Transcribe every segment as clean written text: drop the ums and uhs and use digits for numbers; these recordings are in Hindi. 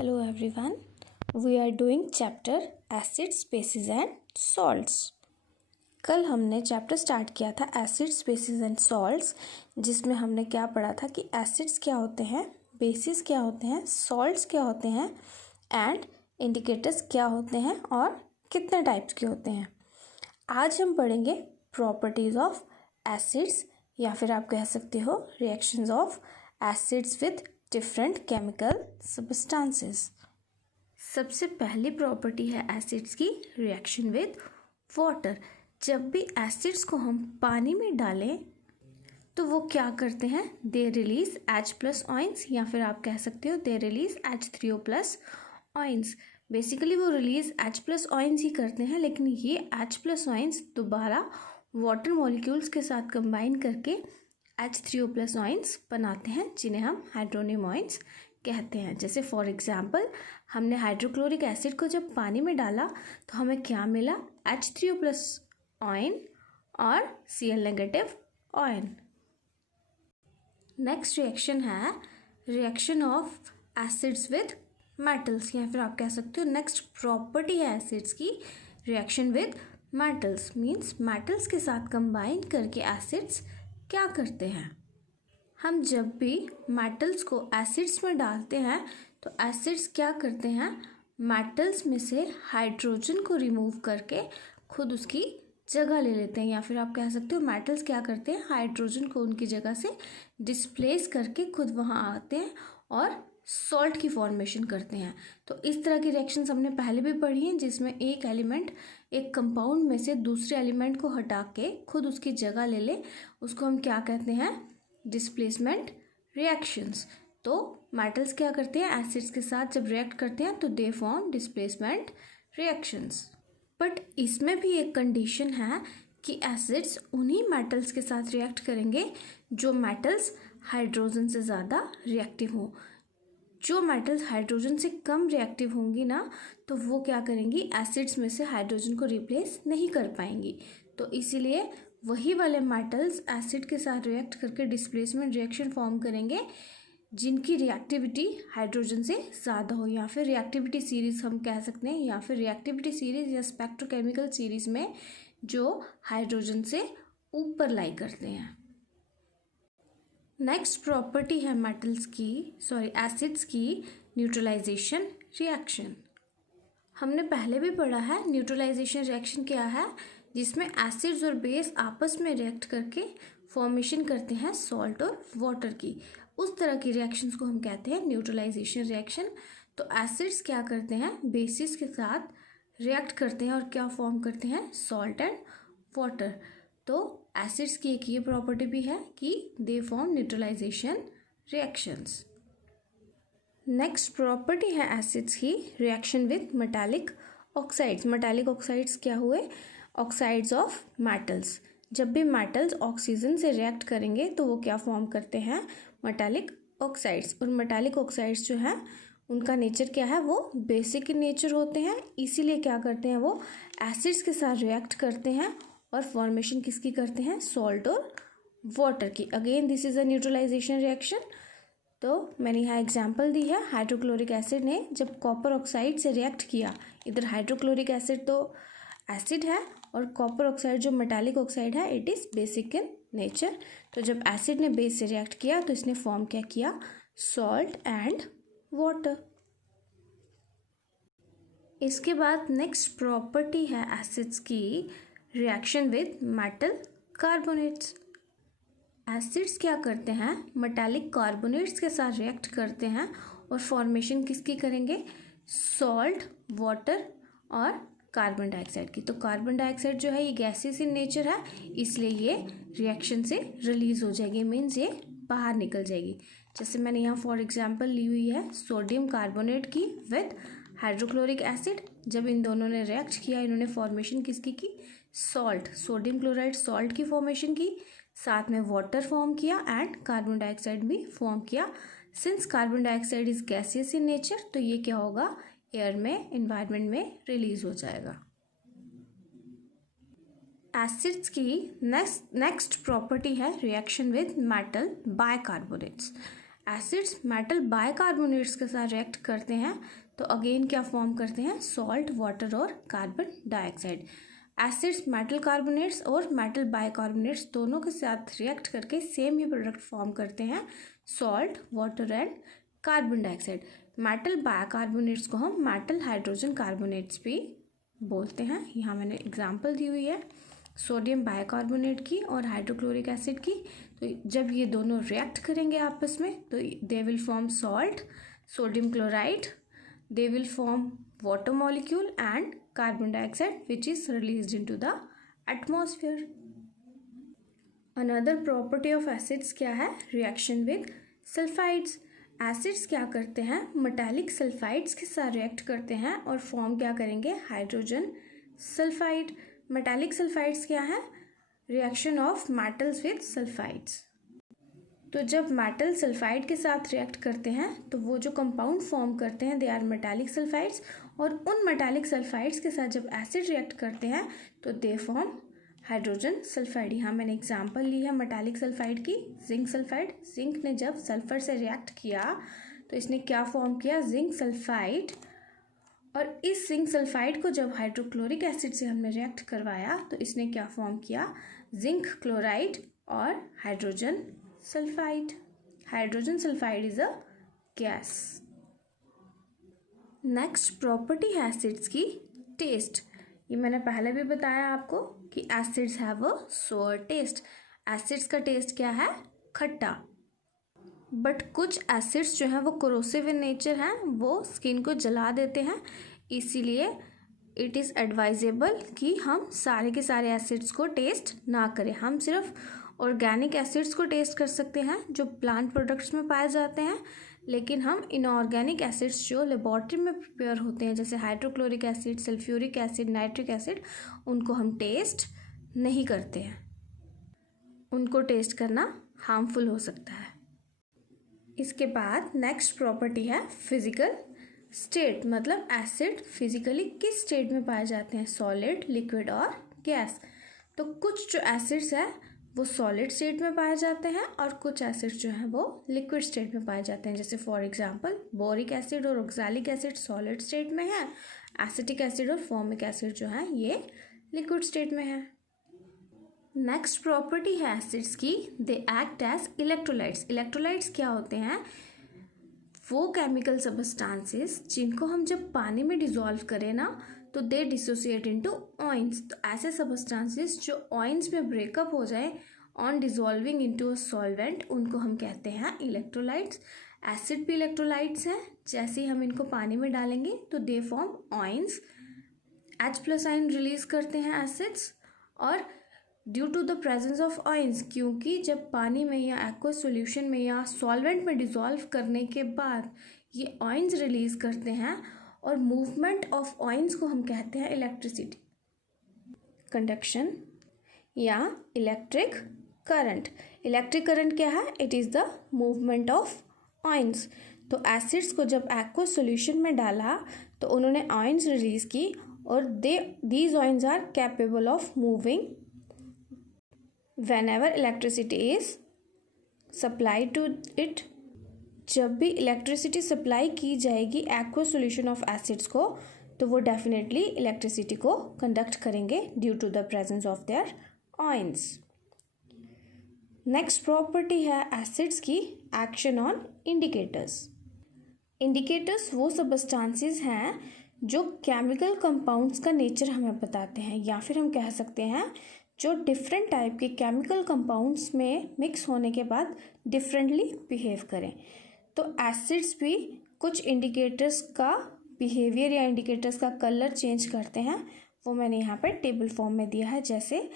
Hello everyone. We are doing chapter acids, bases and salts. कल हमने चैप्टर स्टार्ट किया था एसिड्स, बेसिस एंड सॉल्ट्स, जिसमें हमने क्या पढ़ा था कि एसिड्स क्या होते हैं, बेसिस क्या होते हैं, सॉल्ट्स क्या होते हैं एंड इंडिकेटर्स क्या होते हैं और कितने टाइप्स के होते हैं। आज हम पढ़ेंगे प्रॉपर्टीज़ ऑफ एसिड्स या फिर आप कह सकते हो reactions of acids with different chemical substances. सबसे पहली प्रॉपर्टी है एसिड्स की रिएक्शन विद वाटर। जब भी एसिड्स को हम पानी में डालें तो वो क्या करते हैं, दे रिलीज H+ आयंस या फिर आप कह सकते हो they release H3O+ ions. Basically वो रिलीज H+ आयंस ही करते हैं, लेकिन ये H+ आयंस दोबारा वाटर मॉलिक्यूल्स के साथ कंबाइन करके H3O+ आयंस बनाते हैं, जिन्हें हम हाइड्रोनियम आयंस कहते हैं। जैसे फॉर एग्जांपल हमने हाइड्रोक्लोरिक एसिड को जब पानी में डाला तो हमें क्या मिला, H3O+ आयन और Cl- आयन। नेक्स्ट रिएक्शन है reaction of acids with metals या फिर आप कह सकते हो नेक्स्ट प्रॉपर्टी है एसिड्स की reaction with metals. Means metals के साथ कंबाइन करके एसिड्स क्या करते हैं, हम जब भी मेटल्स को एसिड्स में डालते हैं तो एसिड्स क्या करते हैं, मेटल्स में से हाइड्रोजन को रिमूव करके खुद उसकी जगह ले लेते हैं, या फिर आप कह सकते हो मेटल्स क्या करते हैं, हाइड्रोजन को उनकी जगह से डिस्प्लेस करके खुद वहाँ आते हैं और सॉल्ट की फॉर्मेशन करते हैं। तो इस तरह की रिएक्शंस हमने पहले भी पढ़ी हैं, जिसमें एक एलिमेंट एक कंपाउंड में से दूसरे एलिमेंट को हटा के खुद उसकी जगह ले ले, उसको हम क्या कहते हैं, डिस्प्लेसमेंट रिएक्शंस। तो मेटल्स क्या करते हैं, एसिड्स के साथ जब रिएक्ट करते हैं तो they form displacement reactions. But इसमें भी एक कंडीशन है कि एसिड्स उन्हीं मेटल्स के साथ रिएक्ट करेंगे जो मेटल्स हाइड्रोजन से ज़्यादा रिएक्टिव हों। जो मेटल्स हाइड्रोजन से कम रिएक्टिव होंगी ना, तो वो क्या करेंगी, एसिड्स में से हाइड्रोजन को रिप्लेस नहीं कर पाएंगी। तो इसीलिए वही वाले मेटल्स एसिड के साथ रिएक्ट करके डिस्प्लेसमेंट रिएक्शन फॉर्म करेंगे जिनकी रिएक्टिविटी हाइड्रोजन से ज़्यादा हो, या फिर रिएक्टिविटी सीरीज़ हम कह सकते हैं, या फिर रिएक्टिविटी सीरीज़ या स्पेक्ट्रोकेमिकल सीरीज़ में जो हाइड्रोजन से ऊपर लाई करते हैं। नेक्स्ट प्रॉपर्टी है एसिड्स की न्यूट्रलाइजेशन रिएक्शन। हमने पहले भी पढ़ा है न्यूट्रलाइजेशन रिएक्शन क्या है, जिसमें एसिड्स और बेस आपस में रिएक्ट करके फॉर्मेशन करते हैं सॉल्ट और वाटर की। उस तरह की रिएक्शंस को हम कहते हैं न्यूट्रलाइजेशन रिएक्शन। तो एसिड्स क्या करते हैं, बेसिस के साथ रिएक्ट करते हैं और क्या फॉर्म करते हैं, सॉल्ट एंड वाटर। तो एसिड्स की एक ये प्रॉपर्टी भी है कि they form neutralization reactions. Next property है एसिड्स की reaction with metallic oxides. Metallic oxides क्या हुए, ऑक्साइड्स ऑफ मेटल्स। जब भी मेटल्स ऑक्सीजन से रिएक्ट करेंगे तो वो क्या फॉर्म करते हैं, मेटालिक ऑक्साइड्स। और मेटालिक ऑक्साइड्स जो हैं उनका नेचर क्या है, वो बेसिक इन नेचर होते हैं, इसीलिए क्या करते हैं, वो एसिड्स के साथ रिएक्ट करते हैं और फॉर्मेशन किसकी करते हैं, सॉल्ट और वाटर की। Again this is a neutralization reaction. तो मैंने यहाँ एग्जांपल दी है, हाइड्रोक्लोरिक एसिड ने जब कॉपर ऑक्साइड से रिएक्ट किया, इधर हाइड्रोक्लोरिक एसिड तो एसिड है और कॉपर ऑक्साइड जो मेटालिक ऑक्साइड है it is basic in nature. तो जब एसिड ने बेस से रिएक्ट किया तो इसने फॉर्म क्या किया, सॉल्ट एंड वाटर। इसके बाद नेक्स्ट प्रॉपर्टी है एसिड्स की reaction with metal carbonates. Acids क्या करते हैं, मेटालिक कार्बोनेट्स के साथ रिएक्ट करते हैं और फॉर्मेशन किसकी करेंगे, सॉल्ट, वाटर और कार्बन डाइऑक्साइड की। तो कार्बन डाइऑक्साइड जो है ये गैसेस इन नेचर है, इसलिए ये रिएक्शन से रिलीज हो जाएगी, मीन्स ये बाहर निकल जाएगी। जैसे मैंने यहाँ फॉर एग्जांपल ली हुई है सोडियम कार्बोनेट की विद हाइड्रोक्लोरिक एसिड। जब इन दोनों ने रिएक्ट किया, इन्होंने फॉर्मेशन किसकी की, सॉल्ट, सोडियम क्लोराइड सॉल्ट की फॉर्मेशन की, साथ में वाटर फॉर्म किया एंड कार्बन डाइऑक्साइड भी फॉर्म किया। Since carbon dioxide is gaseous in nature, तो ये क्या होगा, एयर में, एनवायरनमेंट में रिलीज हो जाएगा। एसिड्स की नेक्स्ट प्रॉपर्टी है reaction with metal bicarbonates. Acids metal bicarbonates के साथ रिएक्ट करते हैं तो अगेन क्या फॉर्म करते हैं, सॉल्ट, वाटर और carbon dioxide. Acids metal carbonates और मेटल बाइकार्बोनेट्स दोनों के साथ रिएक्ट करके सेम ही प्रोडक्ट फॉर्म करते हैं, salt, water and carbon dioxide. Metal bicarbonates को हम मेटल हाइड्रोजन कार्बोनेट्स भी बोलते हैं। यहाँ मैंने एग्जांपल दी हुई है सोडियम बाइकार्बोनेट की और हाइड्रोक्लोरिक एसिड की। तो जब ये दोनों रिएक्ट करेंगे आपस में तो they will form salt, sodium chloride, they will form water molecule and carbon dioxide which is released into the atmosphere. Another property of acids क्या है, reaction with sulfides। एसिड्स क्या करते हैं, मेटालिक सल्फाइड्स के साथ रिएक्ट करते हैं और फॉर्म क्या करेंगे, हाइड्रोजन सल्फाइड। मेटालिक सल्फाइड्स क्या है, reaction of metals with sulphides. तो जब मेटल सल्फाइड के साथ रिएक्ट करते हैं तो वो जो कंपाउंड फॉर्म करते हैं दे आर मेटालिक सल्फाइड्स, और उन मेटालिक सल्फाइड्स के साथ जब एसिड रिएक्ट करते हैं तो दे फॉर्म हाइड्रोजन सल्फाइड। यहाँ मैंने एग्जांपल ली है मेटालिक सल्फाइड की, जिंक सल्फाइड। जिंक ने जब सल्फर से रिएक्ट किया तो इसने क्या फॉर्म किया, जिंक सल्फाइड। और इस जिंक सल्फाइड को जब हाइड्रोक्लोरिक एसिड से हमने रिएक्ट करवाया तो इसने क्या फॉर्म किया, जिंक क्लोराइड और hydrogen sulphide. Hydrogen sulphide is a gas. Next property है एसिड्स की, टेस्ट। ये मैंने पहले भी बताया आपको कि acids have a sour taste. Acids का टेस्ट क्या है, खट्टा। बट कुछ एसिड्स जो हैं वो कोरोसिव इन नेचर हैं, वो स्किन को जला देते हैं। इसीलिए इट इज़ एडवाइजेबल कि हम सारे के सारे एसिड्स को टेस्ट ना करें। हम सिर्फ ऑर्गेनिक एसिड्स को टेस्ट कर सकते हैं जो प्लांट प्रोडक्ट्स में पाए जाते हैं, लेकिन हम इनऑर्गेनिक एसिड्स जो लेबॉर्ट्री में प्रिपेयर होते हैं जैसे hydrochloric acid, sulphuric acid, nitric acid, उनको हम टेस्ट नहीं करते हैं। उनको टेस्ट करना हार्मफुल हो सकता है। इसके बाद नेक्स्ट प्रॉपर्टी है फिजिकल स्टेट, मतलब एसिड फिजिकली किस स्टेट में पाए जाते हैं, सॉलिड, लिक्विड और गैस। तो कुछ जो एसिड्स है वो सॉलिड स्टेट में पाए जाते हैं और कुछ एसिड्स जो हैं वो लिक्विड स्टेट में पाए जाते हैं। जैसे फॉर एग्जांपल बोरिक एसिड और ऑक्सैलिक एसिड सॉलिड स्टेट में है, एसिटिक एसिड और फॉर्मिक एसिड जो है ये लिक्विड स्टेट में है। नेक्स्ट प्रॉपर्टी है एसिड्स की, they act as electrolytes. Electrolytes क्या होते हैं, वो केमिकल सबस्टांसेस जिनको हम जब पानी में डिसॉल्व करें ना तो दे डिसोसिएट इनटू ऑयंस। तो ऐसे सबस्टांसेस जो ऑयंस में ब्रेकअप हो जाए on dissolving into a solvent, उनको हम कहते हैं इलेक्ट्रोलाइट्स। एसिड भी इलेक्ट्रोलाइट्स हैं, जैसे ही हम इनको पानी में डालेंगे तो they form ions, H+ ion release करते हैं एसिड्स। और due to the presence of ions, क्योंकि जब पानी में या एक्वस सॉल्यूशन में या सॉल्वेंट में डिसॉल्व करने के बाद ये ऑयंस रिलीज करते हैं और मूवमेंट ऑफ ऑयंस को हम कहते हैं इलेक्ट्रिसिटी, कंडक्शन या इलेक्ट्रिक करंट। इलेक्ट्रिक करंट क्या है, it is the movement of ions. तो एसिड्स को जब एक्वस सॉल्यूशन में डाला तो उन्होंने ऑयंस रिलीज की और these ions are capable of moving whenever electricity is supplied to it. जब भी इलेक्ट्रिसिटी सप्लाई की जाएगी एक्वस सॉल्यूशन ऑफ एसिड्स को तो वो डेफिनेटली इलेक्ट्रिसिटी को कंडक्ट करेंगे due to the presence of their ions. Next property है एसिड्स की, एक्शन ऑन इंडिकेटर्स। इंडिकेटर्स वो सबस्टांसेस हैं जो केमिकल कंपाउंड्स का नेचर हमें बताते हैं, या फिर हम कह सकते हैं जो डिफरेंट टाइप के केमिकल कंपाउंड्स में मिक्स होने के बाद डिफरेंटली बिहेव करें। तो एसिड्स भी कुछ इंडिकेटर्स का बिहेवियर या इंडिकेटर्स का कलर चेंज करते हैं, वो मैंने यहाँ पे टेबल फॉर्म में दिया है। जैसे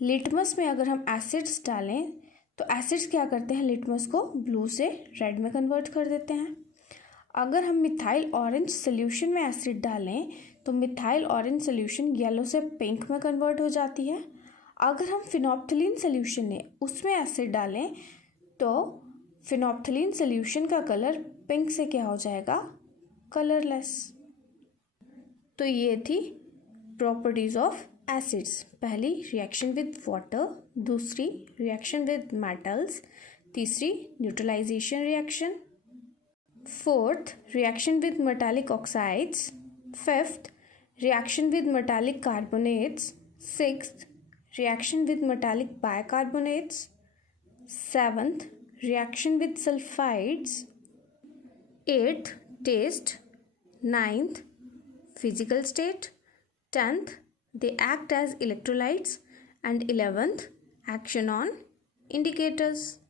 लिटमस में अगर हम एसिड्स डालें तो एसिड्स क्या करते हैं, लिटमस को ब्लू से रेड में कन्वर्ट कर देते हैं। अगर हम मिथाइल ऑरेंज सोल्यूशन में एसिड डालें तो मिथाइल ऑरेंज सोल्यूशन येलो से पिंक में कन्वर्ट हो जाती है। अगर हम फिनोप्थलीन सोल्यूशन में उसमें एसिड डालें तो फिनोप्थलीन सोल्यूशन का कलर पिंक से क्या हो जाएगा, कलरलेस। तो ये थी प्रॉपर्टीज ऑफ एसिड्स। पहली रिएक्शन विद वाटर, दूसरी रिएक्शन विद मेटल्स, तीसरी neutralization reaction, fourth reaction with metallic oxides, fifth reaction with metallic carbonates, sixth reaction with metallic bicarbonates, seventh reaction with sulfides, eighth taste, ninth physical state, 10th they act as electrolytes, and 11th action on indicators.